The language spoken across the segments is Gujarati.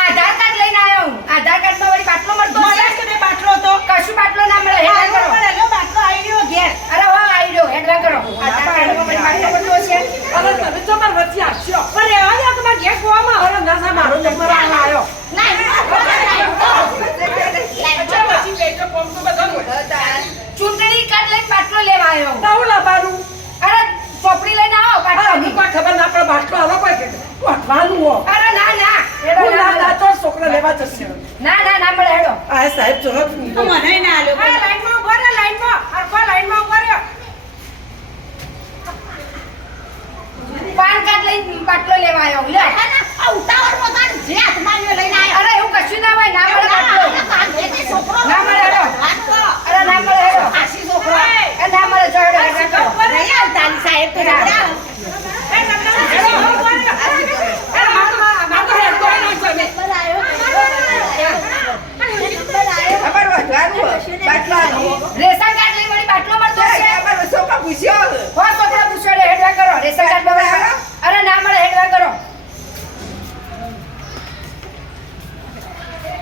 આધાર કાર્ડ લઈને આવ્યો હું. આધાર કાર્ડમાં વળી બાટલો મળતો મળે હશે? કે નહીં બાટલો તો? કશું બાટલો ના મળે. હેડવા કરો. મળેલો બાટલો આવી રહ્યો ઘેર. અરે વાહ, આવી રહ્યો. હેડવા કરો. આધાર કાર્ડમાં વળી બાટલો મળતો હશે? અરે તમે તો માર વચ્ચે આવશો. પણ રહેવા દો કે મારે ઘેર ગોવામાં. અરે ના ના મારો નંબર આવ્યો. ચૂંટણી કાર્ડ લઈને બાટલો લેવા આવ્યો. તાવું લાવવાનું. અરે ચોપડી લઈને આવો અરે બાટલો. અમને કોઈ ખબર ના પડે બાટલો આલો કોઈ કે વાટવાનું હો. અરે ના ના. હેડો હું ના ના ના તો છોકરા લેવા જશે. ના મળે. હેડો. આ સાહેબ જો તો મને ના આલ્યો. લાઈનમાં ઉભો રહો. લાઈનમાં ઉભો રહો. પાન કાર્ડ લઈને બાટલો લેવા આવ્યો. લે. અરે એવું કશું ના હોય. ના મળે બાટલો. ના મળે. હેડો. અરે ના મળે. હેડો. એ ના મળે. જો હેડો. હેડો. રેશન કાર્ડ લઈને વળી બાટલો મળતો હશે? હો, છોકરા પૂછ્યો રે. હેડવા કરો. રેશન કાર્ડ બગડ્યા. અરે ના મળે. હેડવા કરો.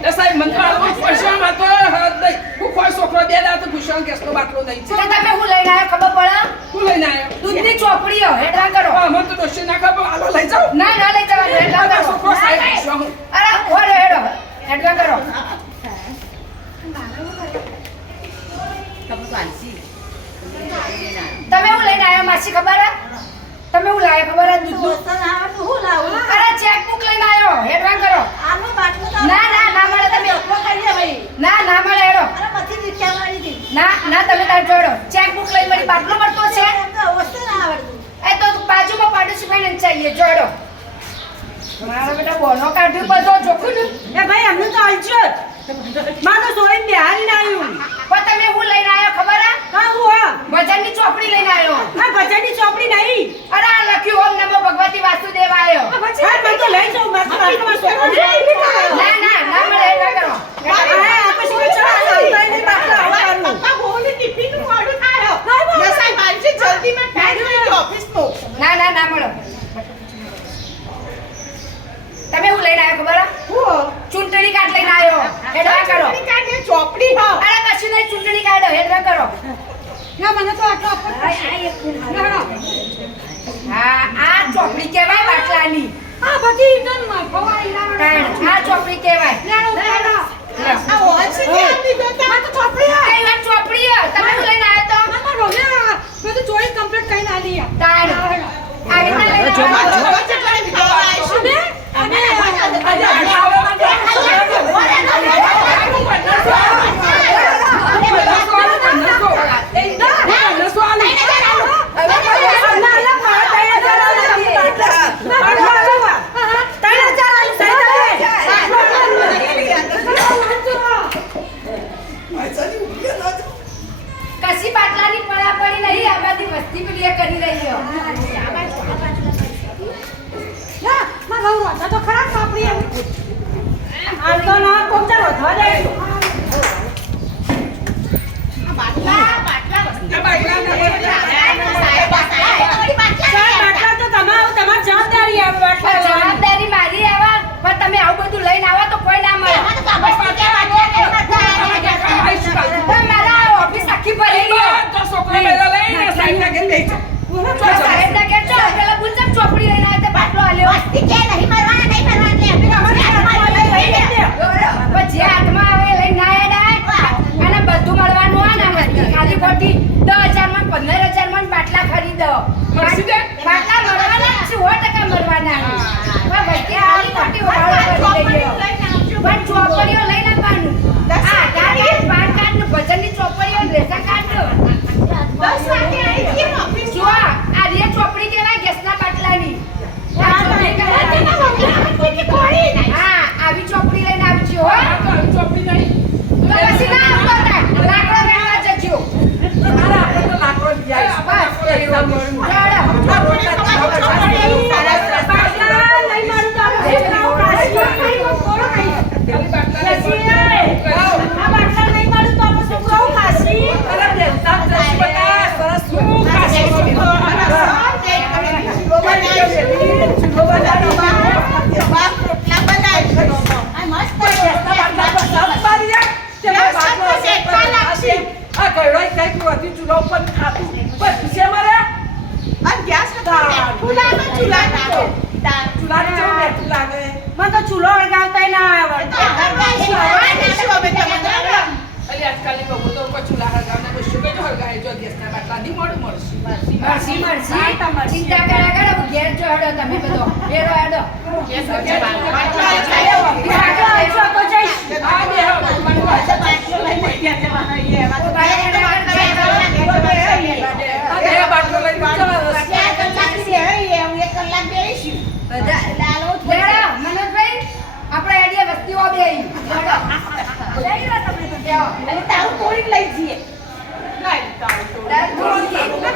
એ સાહેબ મને તો આલો પૈસામાં તો હદ નહીં. હું કોઈ છોકરો બે દાડા તો ભૂષણ ગેસનો બાટલો નહીં છે. તો તમે હું લઈને આવ્યો ખબર પડે? હું લઈને આવ્યો. દૂધની ચોપડીઓ. હેડવા કરો. મને તો ડોશી ના ખબર આલો લઈ જાઓ. ના લઈ જવાનું. હેડવા આ કરો. છોકરો સાહેબ ભૂષણ હું. અરે ઓરે હેડો. હેડવા કરો. તમે હું લઈને આવ્યો માસી ખબર હે? તમે હું લાવ્યો ખબર હે? દૂધનું. અરે ચેકબુક લઈને આવ્યો. હેડવા કરો. ના મળે. તમે ના મળે. હેડો. ના તમે તાર જોડો. ચેકબુક લઈને વળી બાટલો મળતો છે? એ તો બાજુમાં પાડોશી ભાઈને ચાહીએ. જોડો. મારા બેટા બોનો કાઢ્યું બધો જોખું ને. એ ભાઈ અમને તો આલજો. માં તો સોઈને બિહારી ના આવ્યું. પણ તમે હું લઈને આવ્યો ખબર હે? હા હું હા. ભજનની ચોપડી લઈને આવ્યો. આ ભજનની ચોપડી નહીં. અરે આ લખ્યું ઓમ નમો ભગવતી વાસુદેવ આવ્યો. હા મેં તો લઈ જાઉં. મારે તો બાટલામાં છોકરો છે. ના મળે. હેડવા કરો. આ પછી મેં ચા લઈને બાટલા આવવાનું. ના મળો. તમે હું લઈને આવ્યો ખબર હે? ચૂંટણી કાર્ડ લઈને આવ્યો. હેડવા કરો. ચોપડી હા. અરે કશું નહીં. ચૂંટણી કાર્ડ હેડવા કરો. ના મને તો આટલો આપો. હા આ ચોપડી કહેવાય બાટલાની. આ બધી ઇન્ટરનમાં ફવાઈ આ ચોપડી કહેવાય. ચોપડી હા. કઈ વાત ચોપડી હે? તમે હું લઈને આવ્યો તો? મેં તો ચોઈસ કમ્પ્લીટ કરીને આલી. તાણ. આ રીતના લઈને કશી બાટલાની પડાપડી નહીં. આ બધી વસ્તી પેલી કરી રહી છે. તો ખરા ચોપડી હાલ તો ના કોમ ચાલો ધવા જાય. બાટલા તો તમારી જવાબદારી આવે. બાટલા જવાબદારી મારી આવા. પણ તમે આવું બધું લઈને આવો તો કોઈ ના મળે. મારા ઓફિસ આખી ભરી ગઈ. તો છોકરો બેલા લઈને સાહેબ ના ઘરે લઈ જાઓ. સાહેબ ના ઘેર જો પેલા ગુંજમ ચોપડી લઈને આવ્યા તે બાટલો આલ્યો. પણ જે હાથમાં આવે લઈને ના હેડાય. અને બધું મળવાનું આ ના નથી. ખાલી ખોટી 10,000 માં 15,000 માં બાટલા ખરીદો. મને તો ચૂલો હળગાવતાય ના આવડતો. અલી આજકાલની બહુ તો કોઈ ચૂલા હળગાવને કોઈ શું કહેજો હળગાવે જો ગેસના બાટલા દી મોડું મળશે. મરસી ચિંતા કર્યા કરો ઘેર જો હેડો તમે બધો હેડો હેડો હળગાવશો તો જઈશ. આ બે હવે મને વાત. એ બાટલો લઈને ચલો. લેડો મનોજભાઈ આપણે આઈડિયા વસ્તીઓ બે આવી તારું તોડી લઈ જઈએ. નહીં તારું